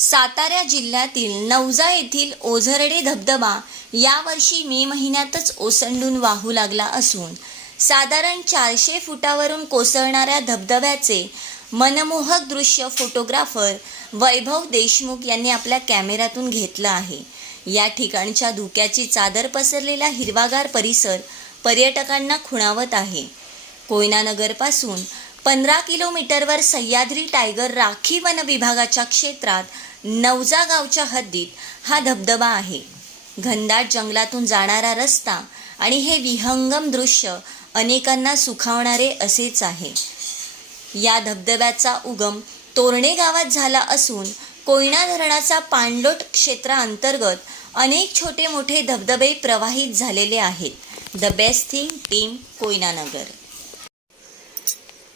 सातारा जिल्ह्यातील नवजा येथील ओझरडे धबधबा यावर्षी मे महिन्यातच ओसंडून वाहू लागला असून साधारण चारशे फुटावरून कोसळणाऱ्या धबधब्याचे मनमोहक दृश्य फोटोग्राफर वैभव देशमुख यांनी आपल्या कॅमेऱ्यातून घेतलं आहे. या ठिकाणच्या धुक्याची चादर पसरलेला हिरवागार परिसर पर्यटकांना खुणावत आहे. कोयनानगरपासून पंधरा किलोमीटरवर सह्याद्री टायगर राखी वन विभागाच्या क्षेत्रात नवजा गावच्या हद्दीत हा धबधबा आहे. घनदाट जंगलातून जाणारा रस्ता आणि हे विहंगम दृश्य अनेकांना सुखावणारे असेच आहे. या धबधब्याचा उगम तोरणे गावात झाला असून कोयना धरणाचा पाणलोट क्षेत्राअंतर्गत अनेक छोटे मोठे धबधबे प्रवाहित झालेले आहेत. The best thing team Koynanagar.